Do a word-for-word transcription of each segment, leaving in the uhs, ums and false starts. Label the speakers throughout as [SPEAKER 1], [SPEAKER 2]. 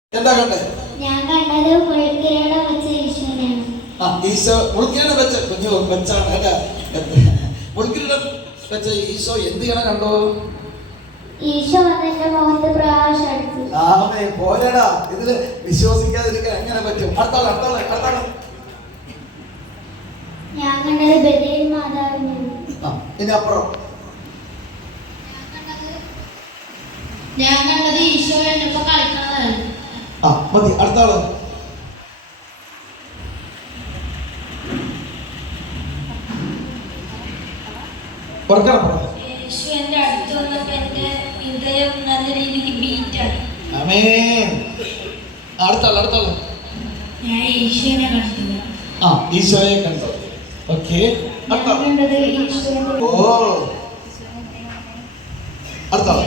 [SPEAKER 1] എന്താ കണ്ടേ?
[SPEAKER 2] ഞാൻ കണ്ടത് മുൾക്കിരീടം വെച്ച ഈശോനെയാണ്.
[SPEAKER 1] ആ ഈശോ മുൾക്കിരീടം വെച്ച കുഞ്ഞു വെച്ചാണ് അല്ല മുൾക്കിരീടം വെച്ച ഈശോ എന്ത് ചെയ്യണം കണ്ടോ?
[SPEAKER 2] ഈശോ വന്നെന്റെ മുഖത്ത് പ്രകാശം അടിച്ചു.
[SPEAKER 1] ആമേ പോരടാ, ഇതില് വിശ്വസിക്കാതിരിക്കാൻ എങ്ങനെ പറ്റും? അടുത്താളെ അടുത്താളെ അടുത്താളെ
[SPEAKER 2] ഞാൻ കണ്ടത് ബലിയിൽ മാതാവിനെയാണ്.
[SPEAKER 1] ആ ഇനി അപ്പുറം
[SPEAKER 2] ഞാൻ കണ്ടത് ഈശോ എന്നൊപ്പം കളിക്കുന്നതാണ്.
[SPEAKER 1] ആ മതി. അടുത്താള്
[SPEAKER 2] ഈശോ എന്റെ അടുത്ത് വന്നപ്പോ എന്റെ ഹൃദയം നല്ല രീതിക്ക് ബീറ്റാണ്.
[SPEAKER 1] ആമേൻ. അടുത്താള് അടുത്താള്
[SPEAKER 2] ഞാൻ ഈശോനെ കണ്ടു.
[SPEAKER 1] ആ ഈശോയെ കണ്ടു. ഓക്കേ. അടുത്താള്
[SPEAKER 2] കണ്ടത് ഈശോനെ.
[SPEAKER 1] ഓ അടുത്താള്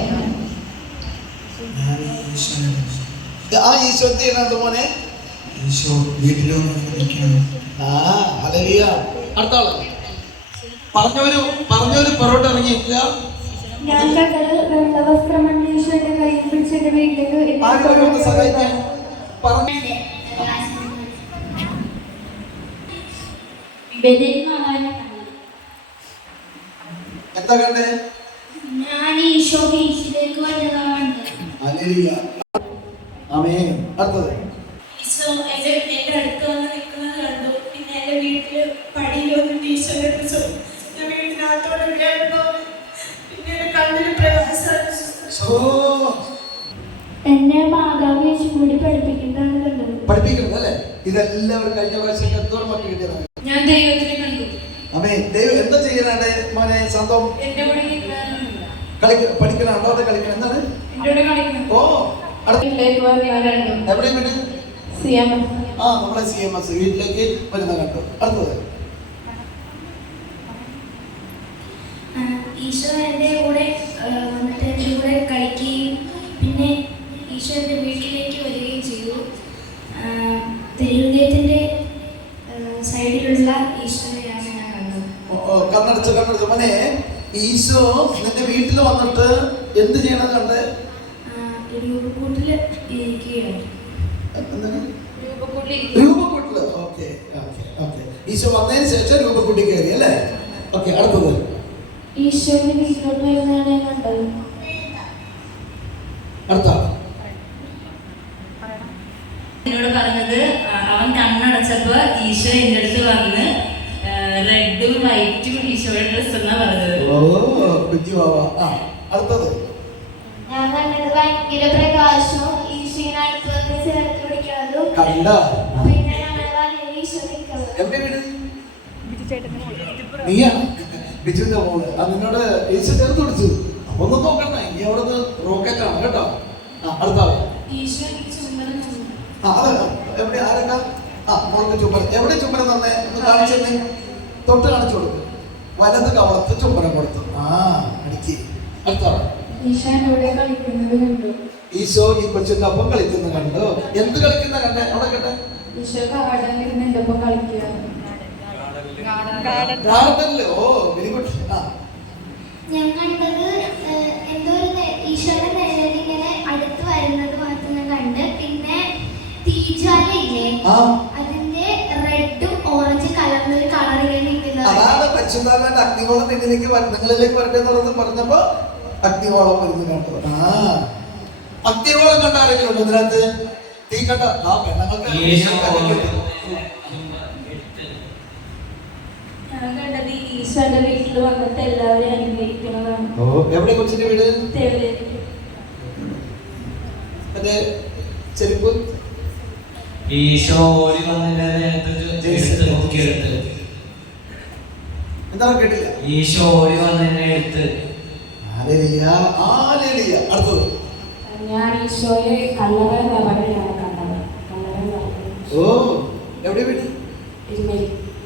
[SPEAKER 1] ആ ഈശോ എന്ത് ചെയ്യണത് മോനെ?
[SPEAKER 3] ഈശോ വീട്ടിലോ
[SPEAKER 1] ആ ഹല്ലേലൂയ. അടുത്താള് പറഞ്ഞവര് പറഞ്ഞവര് പുറകോട്ട് ഇറങ്ങിയിരിക്കുക.
[SPEAKER 4] ഞാൻ കണ്ടത് വെള്ള വസ്ത്രം ഈശോയുടെ കയ്യിൽ പിടിച്ച് എന്റെ വീട്ടിലേക്ക്
[SPEAKER 1] ആരും ഒന്ന് സഹായിക്കാൻ പറഞ്ഞു.
[SPEAKER 2] ബലിയിൽ മാതാവിനെ കണ്ടു.
[SPEAKER 1] എന്താ കണ്ടേ?
[SPEAKER 2] ഞാൻ ഈശോ ബീച്ചിലേക്ക് വരുന്നതാണ് കണ്ടത്.
[SPEAKER 1] ഹല്ലേലൂയ. ആമേൻ. അടുത്തത്
[SPEAKER 5] ഈശോ എന്റെ എന്റെ അടുത്ത് വന്ന് നിൽക്കുന്നത് കണ്ടു. പിന്നെ എന്റെ വീട്ടില് പടിയിൽ വന്നിട്ട് ഈശോനെ കുറിച്ചു ഞാൻ വീട്ടിനകത്തോടെ കേട്ടോ. പിന്നെ എന്റെ കണ്ണിന് പ്രയാസം.
[SPEAKER 4] എന്നെ മാതാവ് യേശു കൂടി പഠിപ്പിക്കുന്നതാണ് കണ്ടത്.
[SPEAKER 1] പഠിപ്പിക്കുന്നത് അല്ലേ? ഇതെല്ലാവരും കഴിഞ്ഞ പ്രാവശ്യം എന്തോരം മക്കൾ കിട്ടിയതാണ്.
[SPEAKER 5] ഞാൻ ദൈവത്തിനെ കണ്ടു.
[SPEAKER 1] ആമേൻ. ദൈവം എന്താ ചെയ്യാനാണ് മോനെ? സ്വന്തം
[SPEAKER 5] എന്റെ കൂടെ നിൽക്കാനൊന്നുമില്ല.
[SPEAKER 1] കളിക്ക പഠിക്കണം അല്ലാതെ കളിക്കണം എന്താണ്?
[SPEAKER 5] എന്റെ കൂടെ കളിക്കണം.
[SPEAKER 1] ഓ അടുത്ത
[SPEAKER 5] വീട്ടിലേക്ക് വന്ന് കണ്ടു.
[SPEAKER 1] എവിടെയും വീട്?
[SPEAKER 5] C M S.
[SPEAKER 1] ആ നമ്മളെ സി എം എസ് വീട്ടിലേക്ക് വരുന്ന കണ്ടു. അടുത്തത്
[SPEAKER 2] ഈശോ എൻ്റെ കൂടെ വന്നിട്ട് എൻ്റെ കൂടെ കളിക്കുകയും പിന്നെ ഈശോ എൻ്റെ വീട്ടിലേക്ക് വരികയും ചെയ്തു. തിരുവനന്തപുരത്തിൻ്റെ സൈഡിലുള്ള ഈശോനെയാണ് ഞാൻ കണ്ടത്.
[SPEAKER 1] കണ്ണടച്ച് കണ്ണടച്ച് മോനെ, ഈശോ നിന്റെ വീട്ടിൽ വന്നിട്ട് എന്ത് ചെയ്യണം കണ്ട്?
[SPEAKER 2] രൂപക്കൂട്ടിൽ ഇരിക്കുകയാണ്.
[SPEAKER 1] രൂപക്കൂട്ടില്. Okay okay okay. ഈശോ വന്നതിന് ശേഷം രൂപക്കൂട്ടി കയറി അല്ലേ? ഓക്കെ. അടുത്തത്
[SPEAKER 4] ഈശോയുടെ വീട്ടിലോട്ട് വരുന്നതാണ് ഞാൻ കണ്ടത്.
[SPEAKER 1] അടുത്ത
[SPEAKER 6] എന്നോട് പറഞ്ഞത് അവൻ കണ്ണടച്ചപ്പോ ഈശോ എന്റെ അടുത്ത് വന്ന് റെഡും വൈറ്റും ഈശോയുടെ ഡ്രസ് എന്നാ പറഞ്ഞത്.
[SPEAKER 1] ഓ കുഞ്ഞു ബാബാ. ആ അടുത്തത്
[SPEAKER 2] ഞാൻ കണ്ടത് ഭയങ്കര പ്രകാശവും ഈശോനെ അടുത്ത് വന്ന് ചേർത്ത് പിടിക്കുന്നതും
[SPEAKER 1] കണ്ട.
[SPEAKER 2] പിന്നെ ഞങ്ങളുടെ വലയിൽ ഈശോ നിൽക്കുന്നത്.
[SPEAKER 1] എവിടെ വീട്? നീയാ ബിജുവിന്റെ മോള്. അത് നിന്നോട് ഈശോ ചേർത്ത് പിടിച്ചു. അപ്പൊ ഒന്നും നോക്കണ്ട, ഇനി അവിടെ റോക്കറ്റ് ആണ് കേട്ടോ. ആ അടുത്ത ആള്.
[SPEAKER 5] ഈശോ എനിക്ക് ചുമതല തന്നു.
[SPEAKER 1] ആ അതെ. എവിടെ ആരൊക്കെ? ആ മോൾക്ക് ചുമരം. എവിടെ ചുമരം തന്നെ ഒന്ന് കാണിച്ചെന്നെ. തൊട്ട് കാണിച്ചു കൊടുക്കും. വലത് കവളത്ത് ചുമരം കൊടുത്തു. ആ അടിക്ക്. അടുത്ത ആള്.
[SPEAKER 4] ഈശോ എന്നോട് കളിക്കുന്നത് കണ്ടു.
[SPEAKER 1] ഈശോ ഈ കൊച്ചിന്റെ ഒപ്പം കളിക്കുന്ന കണ്ടു. എന്ത് കളിക്കുന്ന കണ്ടേ? അവിടെ കേട്ടെ.
[SPEAKER 4] ഈശോ ഗാർഡനിലിരുന്ന് എൻ്റെ ഒപ്പം കളിക്കുക.
[SPEAKER 1] ഗാർഡനില്. Oh very good. ആ
[SPEAKER 2] ഞാൻ കണ്ടത് എന്തോ ഒരു ഈശോയുടെ നേരെ ഇങ്ങനെ അടുത്ത് വരുന്നത് മാത്രം ഞാൻ കണ്ട്. പിന്നെ തീജ്വാലയില്ലേ,
[SPEAKER 1] ആ
[SPEAKER 2] അതിന്റെ റെഡും ഓറഞ്ച് കലർന്ന ഒരു കളർ ഇങ്ങനെ നിൽക്കുന്നത്.
[SPEAKER 1] അതാണ് പരിശുദ്ധാത്മാവിന്റെ അഗ്നികോളം നിന്നിലേക്ക് നിങ്ങളിലേക്ക് വരട്ടെ എന്നുള്ളത് പറഞ്ഞപ്പോ അഗ്നികോളം വരുന്നു കണ്ടു. ആ അഗ്നികോളം കണ്ട ആരെങ്കിലും ഉണ്ടോ ഇതിനകത്ത്? തീ കണ്ട ആ പെണ്ണുങ്ങൾക്ക്
[SPEAKER 4] ഞാൻ കണ്ടത് ഈശോയുടെ വീട്ടിൽ വന്നിട്ട് എല്ലാവരെയും അനുഗ്രഹിക്കുന്നതാണ്.
[SPEAKER 1] ഓ എവിടെ കൊച്ചിന്റെ വീട്?
[SPEAKER 4] തേവലേക്ക്.
[SPEAKER 1] അതെ ചെരുപ്പ്
[SPEAKER 3] ഈശോ ഓടി വന്നതിന്റെ നോക്കിയെടുത്ത്.
[SPEAKER 1] എന്താ കേട്ടില്ല?
[SPEAKER 3] ഈശോ ഓടി വന്നതിനെ എടുത്ത്.
[SPEAKER 1] Hallelujah hallelujah. അടുത്തത്
[SPEAKER 4] ഞാൻ ഈശോയെ കല്ലറ നിറകയാണ് കണ്ടത്. കല്ലറ നിറകൽ.
[SPEAKER 1] ഓ എവിടെ വീട്?
[SPEAKER 4] ഇരുമലി.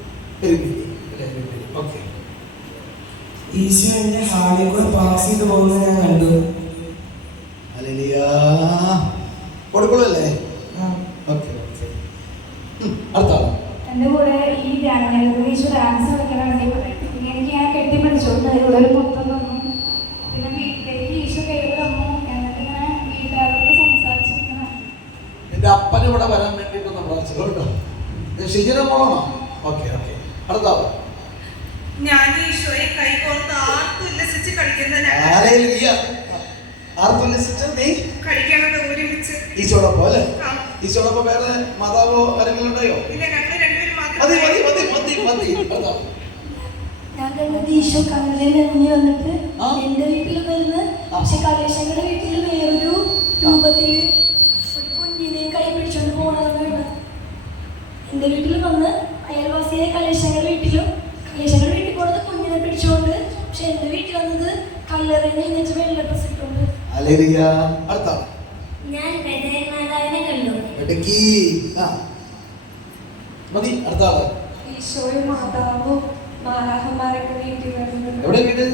[SPEAKER 1] ഓക്കെ.
[SPEAKER 7] ഈശോ എന്റെ ഹാളിൽ കൂടെ പാസ് ചെയ്ത് പോകുന്നത് ഞാൻ കണ്ടു.
[SPEAKER 1] ഹല്ലേലൂയ. കൊടുക്കണല്ലേ? Okay okay. അടുത്ത ആള്.
[SPEAKER 4] എൻ്റെ കൂടെ ഈ ഡാൻസ് ഈശോ ഡാൻസ് കളിക്കണമെങ്കിൽ എനിക്ക് ഞാൻ കെട്ടിപ്പിടിച്ചു. ഒരു മൊത്തം തന്നു. പിന്നെ വീട്ടിലേക്ക് ഈശോ കയറി വന്നു. എന്നിട്ട് ഇങ്ങനെ വീട്ടുകാരോട് സംസാരിച്ചിരിക്കണം.
[SPEAKER 1] നിന്റെ അപ്പന് ഇവിടെ വരാൻ വേണ്ടിയിട്ടൊന്ന് പ്രാർത്ഥിച്ചു കേട്ടോ. ഷിജിന മോളാണോ? Okay okay. അടുത്താവോ?
[SPEAKER 5] ഞാൻ ഈശോയെ കൈകോർത്ത് ആർക്കും ഉല്ലസിച്ച് കളിക്കുന്നതിനാണ്
[SPEAKER 1] ആർത്തുല്ലസിച്ച് നീ
[SPEAKER 5] കളിക്കണത് ഒരുമിച്ച്
[SPEAKER 1] ഈശോടൊപ്പം അല്ലേ?
[SPEAKER 5] ആ.
[SPEAKER 1] ഈശോടൊപ്പം വേറെ മാതാവോ ആരെങ്കിലും ഉണ്ടായോ?
[SPEAKER 5] പിന്നെ ഞങ്ങൾ രണ്ടുപേരും
[SPEAKER 1] മതി
[SPEAKER 5] മാത്രമേ
[SPEAKER 1] മതി മതി മതി മതി. അടുത്താവോ?
[SPEAKER 4] ഞാൻ കണ്ടത് ഈശോ കല്ലറയിൽ ഇറങ്ങി വന്നിട്ട്
[SPEAKER 1] ആ.
[SPEAKER 4] എന്റെ വീട്ടിൽ വരുന്ന പക്ഷെ കലേശങ്ങളുടെ വീട്ടിൽ വേറൊരു രൂപത്തിൽ ഒരു കുഞ്ഞിനെ കൈ പിടിച്ചോണ്ട് പോകണമെന്ന്. എന്റെ വീട്ടിൽ വന്ന് അയൽവാസിയെ കലേശങ്ങളുടെ വീട്ടിലും കലേശങ്ങളുടെ വീട്ടിൽ പോണത് കുഞ്ഞിനെ പിടിച്ചോണ്ട്, പക്ഷെ എന്റെ വീട്ടിൽ വന്നത് കല്ലറയിൽ എഴുന്നേറ്റ് വെള്ള ഡ്രസ് ഇട്ടുണ്ട്.
[SPEAKER 1] ഹല്ലേലൂയ. അടുത്താവോ?
[SPEAKER 2] ഞാൻ മാതാവിനെ കണ്ടു.
[SPEAKER 1] ഇടയ്ക്ക് ആ മതി. അടുത്ത ആള്.
[SPEAKER 4] ഈശോയും മാതാവും മാലാഹന്മാരൊക്കെ വീട്ടിൽ വരുന്നുണ്ട്.
[SPEAKER 1] എവിടെ വീട്?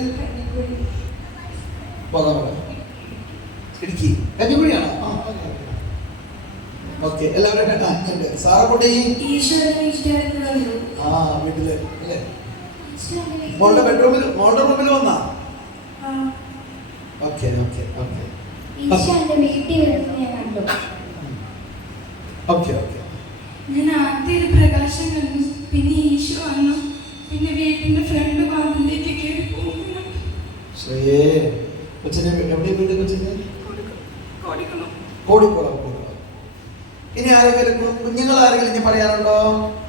[SPEAKER 1] പോകാൻ ഇടുക്കി കഞ്ഞിക്കുഴിയാണോ? ഓക്കെ. എല്ലാവരും സാറക്കുട്ടി ആ വീട്ടില് അല്ലേ? മോളുടെ ബെഡ്റൂമിൽ മോളുടെ റൂമിൽ വന്നാ? ഓക്കെ ഓക്കെ ഓക്കെ
[SPEAKER 2] ഈശോ എന്റെ വീട്ടിൽ വരുന്നത് ഞാൻ കണ്ടു.
[SPEAKER 1] Okay okay.
[SPEAKER 5] ഞാൻ ആദ്യം ഒരു പ്രകാശം കണ്ടു, പിന്നെ ഈശോ വന്നു, പിന്നെ വീട്ടിന്റെ ഫ്രണ്ട് വാതിലേക്ക് കയറി പോകുന്നു.
[SPEAKER 1] ശ്രീയേ കൊച്ചിനെ എവിടെ വീട്? കൊച്ചിനെ
[SPEAKER 5] കൊടുക്കണം
[SPEAKER 1] കോടിക്കുളം. കോടിക്കുളം. ഇനി ആരെങ്കിലും കുഞ്ഞുങ്ങൾ ആരെങ്കിലും ഇനി പറയാനുണ്ടോ?